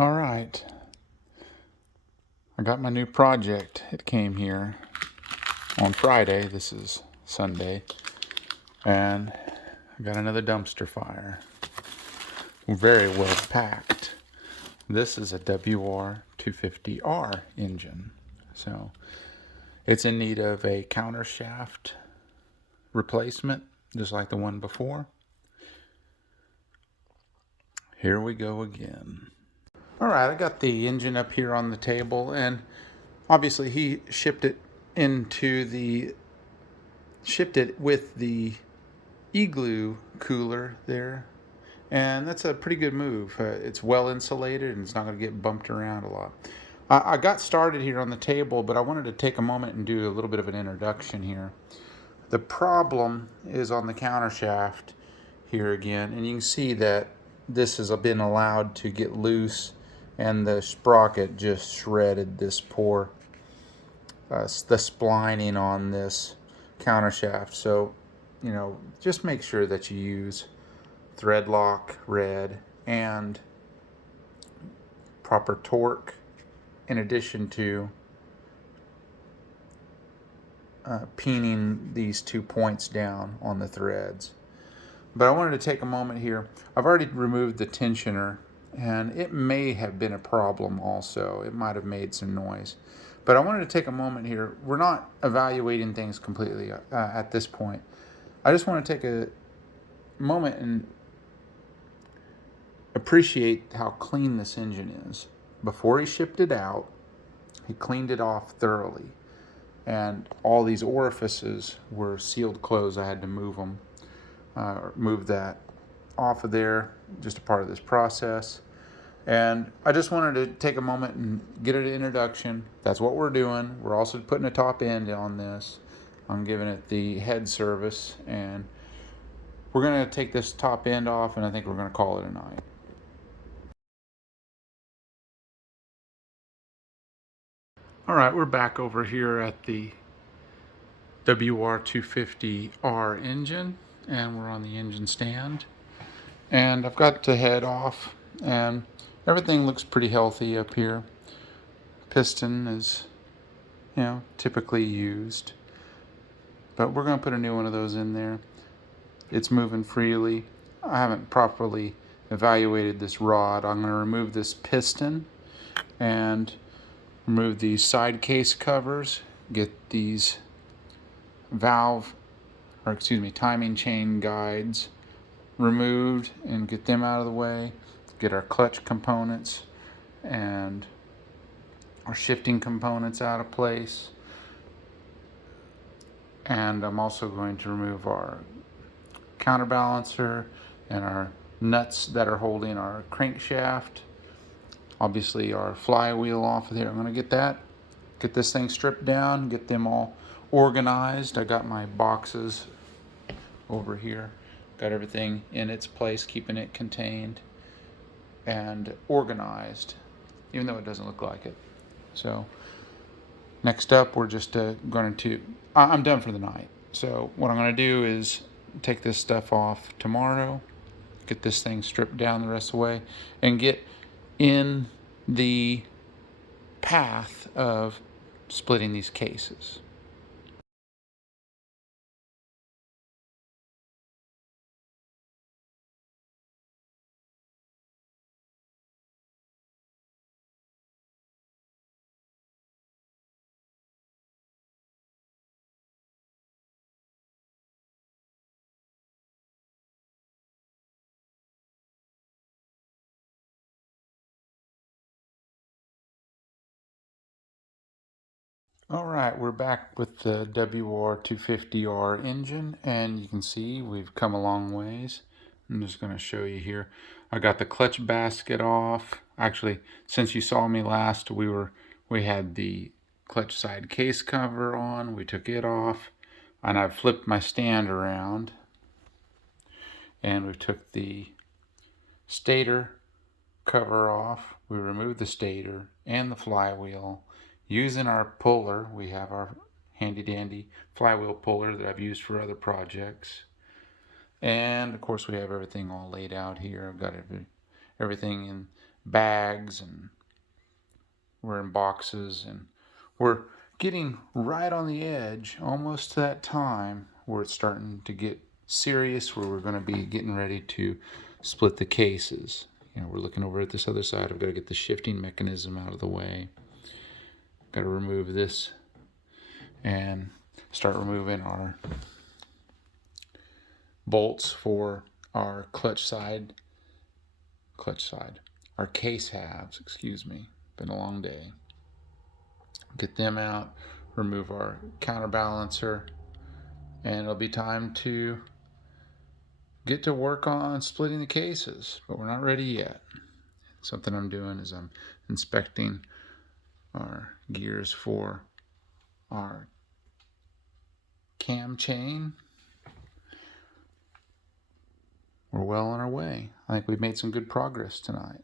All right, I got my new project. It came here on Friday. This is Sunday, and I got another dumpster fire. Very well packed. This is a WR250R engine, so it's in need of a counter shaft replacement, just like the one before. Here we go again. All right, I got the engine up here on the table, and obviously he shipped it with the igloo cooler there, and that's a pretty good move. It's well insulated and it's not going to get bumped around a lot. I got started here on the table, but I wanted to take a moment and do a little bit of an introduction here. The problem is on the counter shaft here again, and you can see that this has been allowed to get loose, and the sprocket just shredded this poor the splining on this counter shaft. So, just make sure that you use thread lock red and proper torque, in addition to peening these 2 points down on the threads. But I wanted to take a moment here. I've already removed the tensioner, and it may have been a problem also. It might have made some noise. But I wanted to take a moment here. We're not evaluating things completely at this point. I just want to take a moment and appreciate how clean this engine is. Before he shipped it out, he cleaned it off thoroughly. And all these orifices were sealed closed. I had to move them. Move that off of there, just a part of this process. And I just wanted to take a moment and get an introduction. That's what we're doing. We're also putting a top end on this. I'm giving it the head service, and we're going to take this top end off, and I think we're going to call it a night. All right, we're back over here at the WR250R engine, and we're on the engine stand, and I've got the head off, and everything looks pretty healthy up here. Piston is, typically used, but we're going to put a new one of those in there. It's moving freely. I haven't properly evaluated this rod. I'm going to remove this piston and remove these side case covers, get these timing chain guides removed and get them out of the way, get our clutch components and our shifting components out of place. And I'm also going to remove our counterbalancer and our nuts that are holding our crankshaft. Obviously our flywheel off of there. I'm going to get this thing stripped down, get them all organized. I got my boxes over here. Got everything in its place, keeping it contained and organized, even though it doesn't look like it. So next up, we're just I'm done for the night. So what I'm going to do is take this stuff off tomorrow, get this thing stripped down the rest of the way, and get in the path of splitting these cases. All right, we're back with the WR250R engine, and you can see we've come a long ways. I'm just going to show you here. I got the clutch basket off. Actually, since you saw me last, we had the clutch side case cover on. We took it off, and I've flipped my stand around, and we took the stator cover off. We removed the stator and the flywheel. Using our puller, we have our handy dandy flywheel puller that I've used for other projects. And of course we have everything all laid out here. I've got everything in bags, and we're in boxes, and we're getting right on the edge, almost to that time where it's starting to get serious, where we're going to be getting ready to split the cases. We're looking over at this other side. I've got to get the shifting mechanism out of the way. Got to remove this and start removing our bolts for our our case halves, excuse me. Been a long day. Get them out, remove our counterbalancer, and it'll be time to get to work on splitting the cases, but we're not ready yet. Something I'm doing is I'm inspecting our gears for our cam chain. We're well on our way. I think we've made some good progress tonight.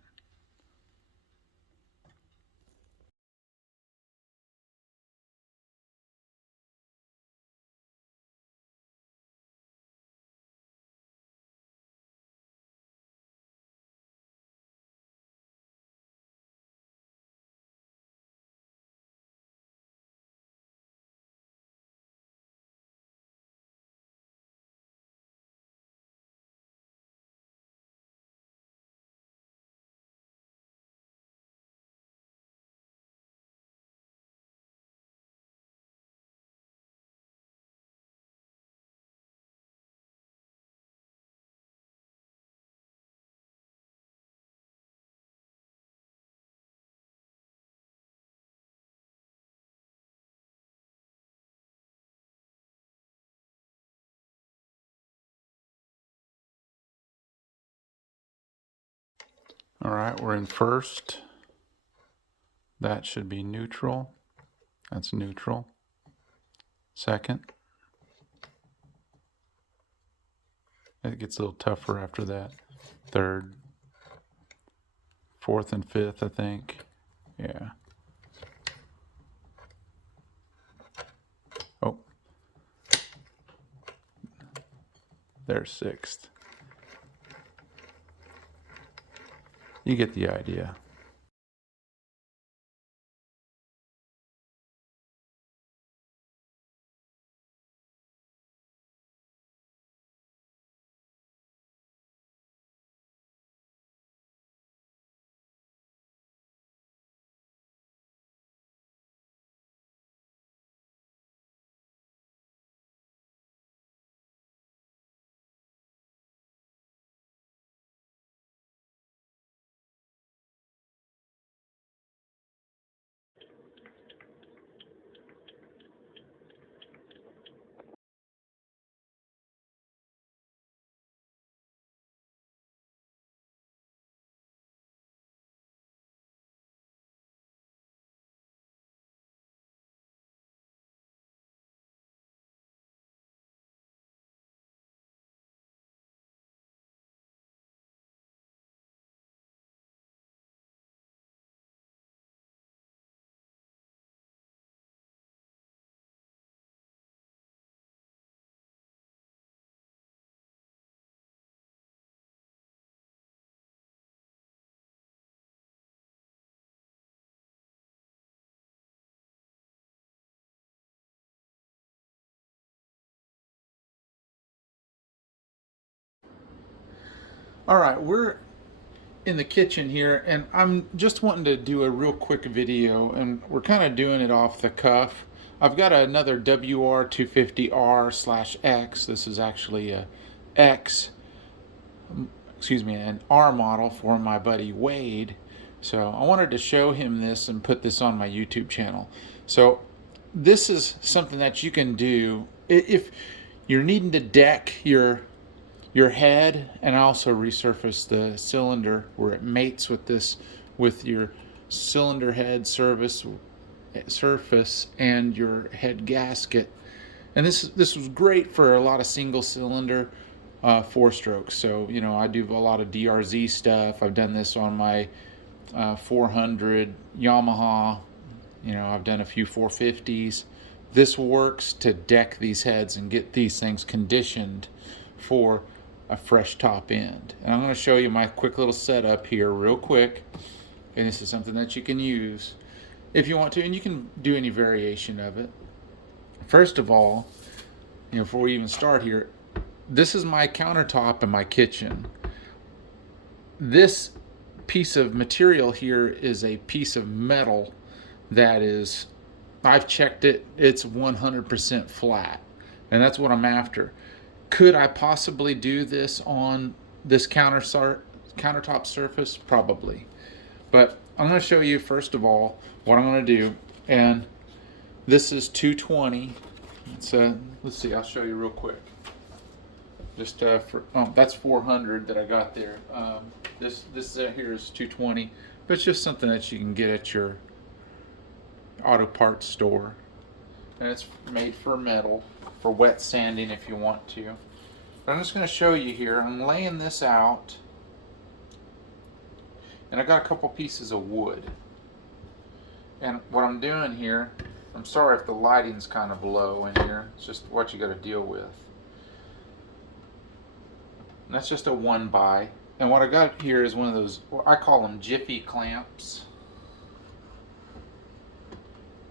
All right, we're in first. That should be neutral. That's neutral. Second. It gets a little tougher after that. Third. Fourth and fifth, I think. Yeah. Oh. There's sixth. You get the idea. All right, we're in the kitchen here, and I'm just wanting to do a real quick video, and we're kind of doing it off the cuff. I've got another WR250R/X. This is actually a an R model for my buddy Wade. So I wanted to show him this and put this on my YouTube channel. So this is something that you can do if you're needing to deck your head and also resurface the cylinder where it mates with your cylinder head surface and your head gasket. And this was great for a lot of single cylinder 4-strokes. So I do a lot of DRZ stuff. I've done this on my 400 Yamaha. I've done a few 450s. This works to deck these heads and get these things conditioned for a fresh top end. And I'm going to show you my quick little setup here real quick. And this is something that you can use if you want to, and you can do any variation of it. First of all, before we even start here, this is my countertop in my kitchen. This piece of material here is a piece of metal that is, I've checked it, it's 100% flat, and that's what I'm after. Could I possibly do this on this countertop surface? Probably. But I'm going to show you first of all what I'm going to do, and this is 220. Let's see, I'll show you real quick. Just that's 400 that I got there. This here is 220, but it's just something that you can get at your auto parts store, and it's made for metal, for wet sanding if you want to. But I'm just going to show you here. I'm laying this out, and I got a couple pieces of wood. And what I'm doing here, I'm sorry if the lighting's kind of low in here. It's just what you got to deal with. And that's just a 1x. And what I got here is one of those, I call them jiffy clamps.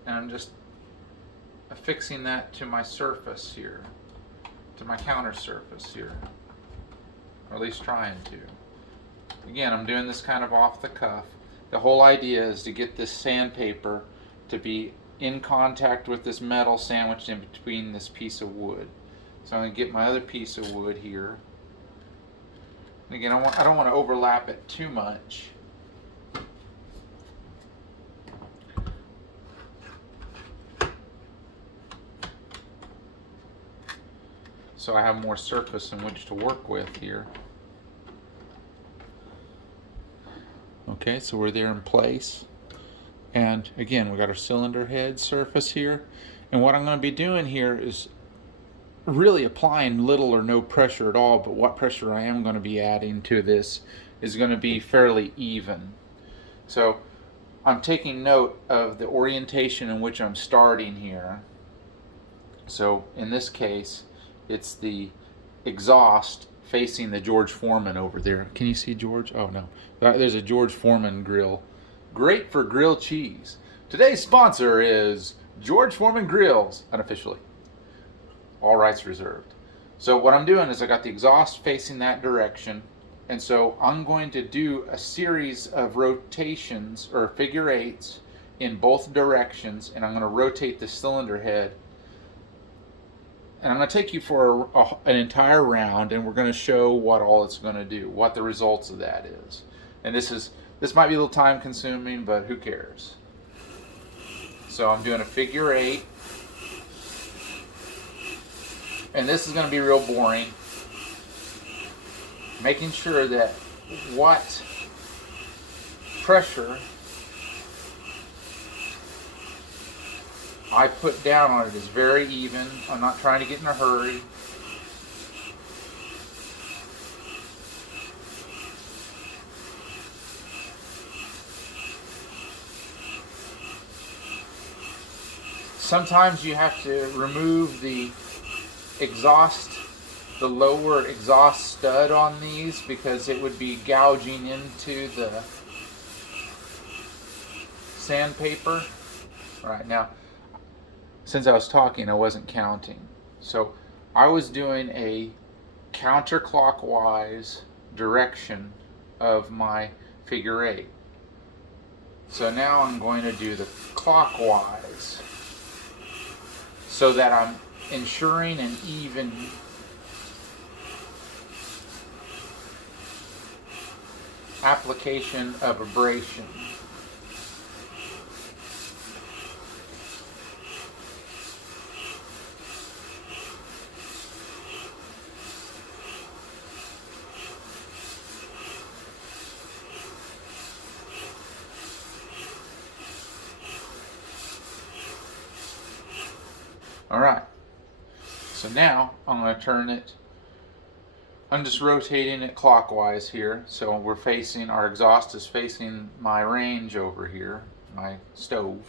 And I'm just affixing that to my surface here, to my counter surface here, or at least trying to. Again, I'm doing this kind of off the cuff. The whole idea is to get this sandpaper to be in contact with this metal sandwiched in between this piece of wood. So I'm going to get my other piece of wood here. And again, I don't want to overlap it too much. So I have more surface in which to work with here. Okay, so we're there in place. And again, we got our cylinder head surface here. And what I'm going to be doing here is really applying little or no pressure at all, but what pressure I am going to be adding to this is going to be fairly even. So I'm taking note of the orientation in which I'm starting here. So in this case, it's the exhaust facing the George Foreman over there. Can you see George? Oh no, there's a George Foreman grill. Great for grilled cheese. Today's sponsor is George Foreman Grills, unofficially. All rights reserved. So what I'm doing is I got the exhaust facing that direction, and so I'm going to do a series of rotations or figure eights in both directions, and I'm going to rotate the cylinder head. And I'm going to take you for an entire round, and we're going to show what all it's going to do, what the results of that is. And this might be a little time consuming, but who cares? So I'm doing a figure eight. And this is going to be real boring. Making sure that what pressure I put down on it is very even. I'm not trying to get in a hurry. Sometimes you have to remove the lower exhaust stud on these because it would be gouging into the sandpaper. All right, now, since I was talking, I wasn't counting. So I was doing a counterclockwise direction of my figure eight. So now I'm going to do the clockwise so that I'm ensuring an even application of abrasion. All right. So now I'm going to turn it, I'm just rotating it clockwise here. So we're facing, our exhaust is facing my range over here, my stove.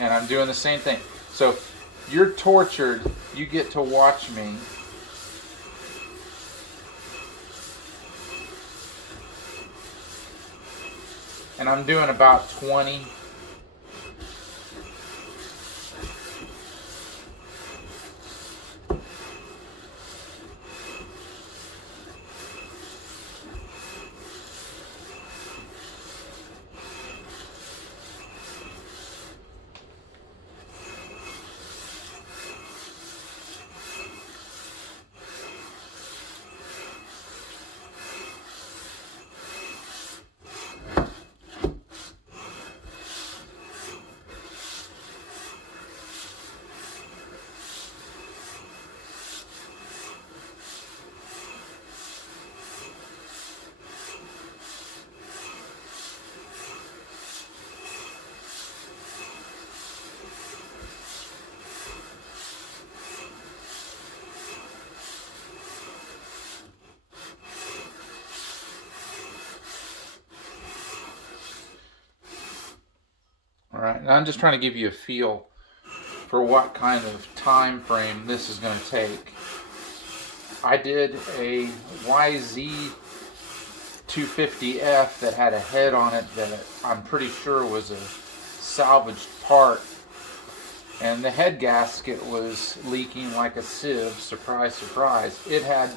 And I'm doing the same thing. So you're tortured, you get to watch me and I'm doing about 20. All right, and I'm just trying to give you a feel for what kind of time frame this is going to take. I did a YZ250F that had a head on it that I'm pretty sure was a salvaged part, and the head gasket was leaking like a sieve. Surprise, surprise. It had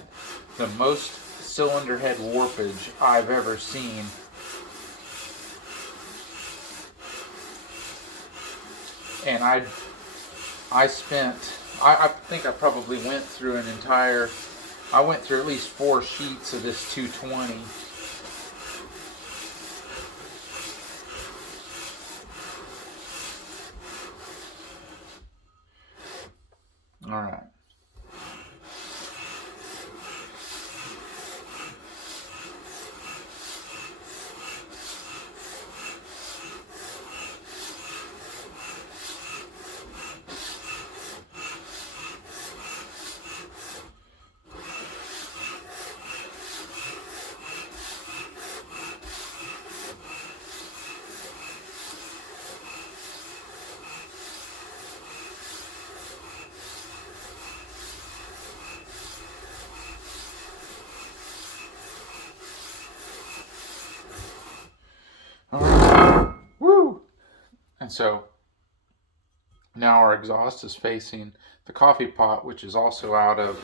the most cylinder head warpage I've ever seen. And I think I probably went through I went through at least 4 sheets of this 220. All right. Woo! And so now our exhaust is facing the coffee pot, which is also out of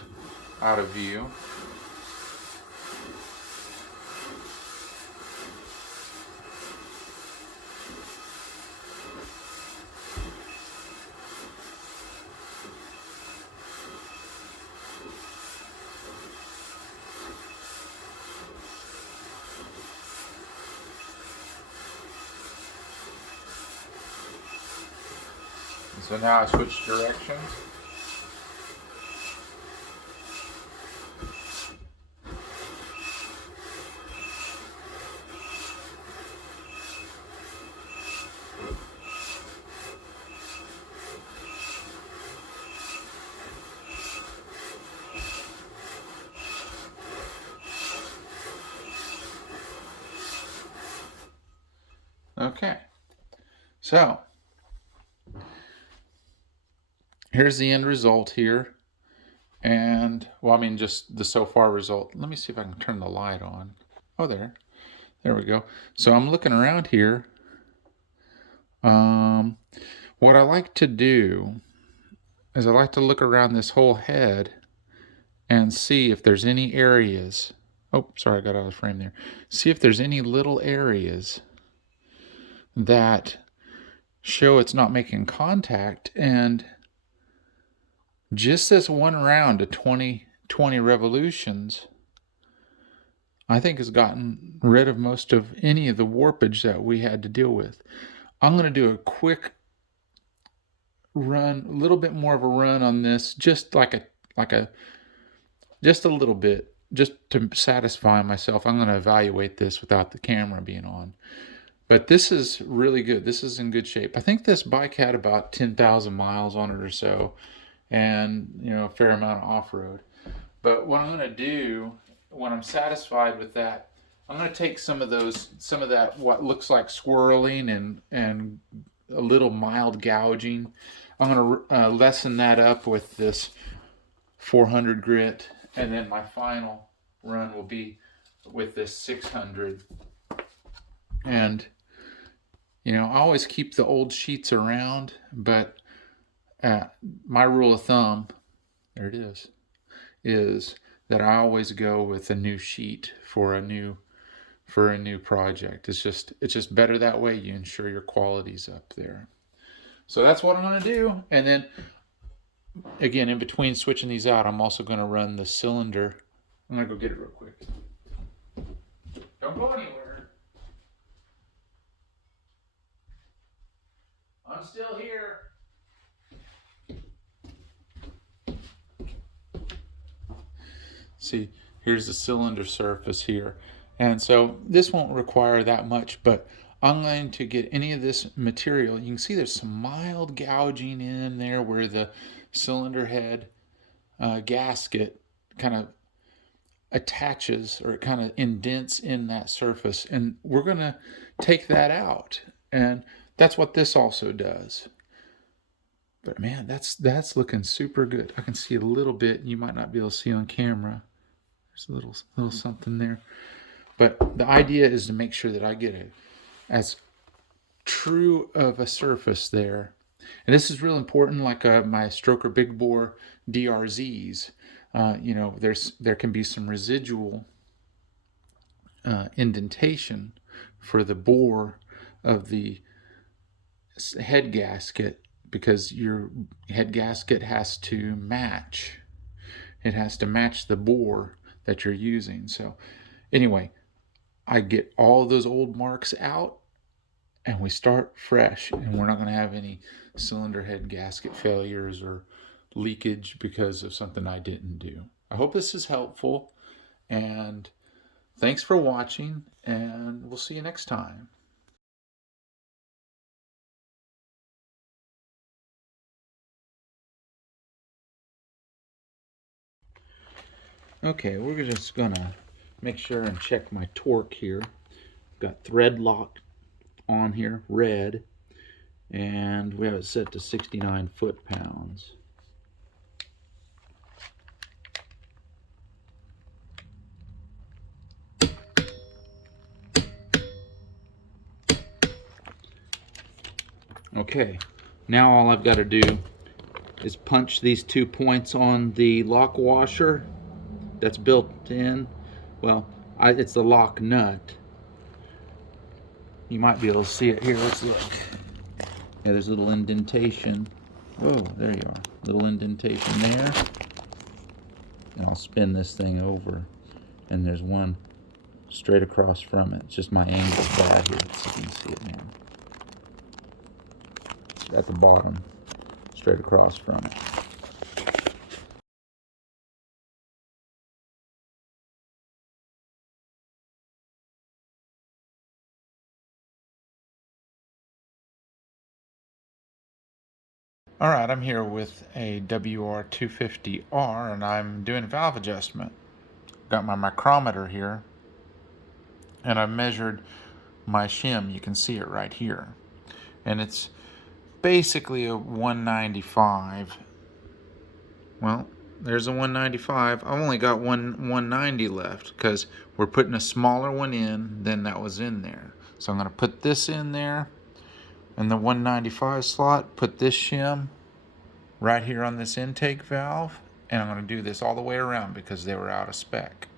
view. So now I switch directions. Okay, so here's the end result here. And, well, I mean, just the so far result. Let me see if I can turn the light on. Oh, there we go. So I'm looking around here. What I like to do is I like to look around this whole head and see if there's any areas. Oh, sorry, I got out of frame there. See if there's any little areas that show it's not making contact. And just this one round of 20 revolutions, I think has gotten rid of most of any of the warpage that we had to deal with. I'm going to do a quick run, a little bit more of a run on this, just just a little bit, just to satisfy myself. I'm going to evaluate this without the camera being on. But this is really good. This is in good shape. I think this bike had about 10,000 miles on it or so, and a fair amount of off-road. But what I'm going to do when I'm satisfied with that, I'm going to take some of that what looks like swirling and a little mild gouging. I'm going to lessen that up with this 400 grit, and then my final run will be with this 600. And You know, I always keep the old sheets around, but my rule of thumb, there it is that I always go with a new sheet for a new project. It's just better that way. You ensure your quality's up there. So that's what I'm going to do. And then again, in between switching these out, I'm also going to run the cylinder. I'm going to go get it real quick. Don't go anywhere. I'm still here. See, here's the cylinder surface here. And so this won't require that much, but I'm going to get any of this material. You can see there's some mild gouging in there where the cylinder head gasket kind of attaches, or it kind of indents in that surface. And we're going to take that out. And that's what this also does. But man, that's looking super good. I can see a little bit. You might not be able to see on camera. There's a little something there. But the idea is to make sure that I get it as true of a surface there. And this is real important, like my Stroker Big Bore DRZs. You know, there can be some residual indentation for the bore of the head gasket, because your head gasket has to match. It has to match the bore that you're using. So anyway, I get all those old marks out and we start fresh, and we're not going to have any cylinder head gasket failures or leakage because of something I didn't do. I hope this is helpful, and thanks for watching, and we'll see you next time. Okay, we're just gonna make sure and check my torque here. Got thread lock on here, red, and we have it set to 69 foot-pounds. Okay, now all I've got to do is punch these 2 points on the lock washer that's built in. Well, it's the lock nut. You might be able to see it here. Let's look. Yeah, there's a little indentation. Oh, there you are. Little indentation there. And I'll spin this thing over, and there's one straight across from it. It's just my angle's bad here, so you can see it now. It's at the bottom, straight across from it. All right, I'm here with a WR250R, and I'm doing valve adjustment. Got my micrometer here, and I've measured my shim. You can see it right here. And it's basically a 195. Well, there's a 195. I've only got one 190 left because we're putting a smaller one in than that was in there. So I'm going to put this in there in the 195 slot, put this shim right here on this intake valve, and I'm going to do this all the way around because they were out of spec.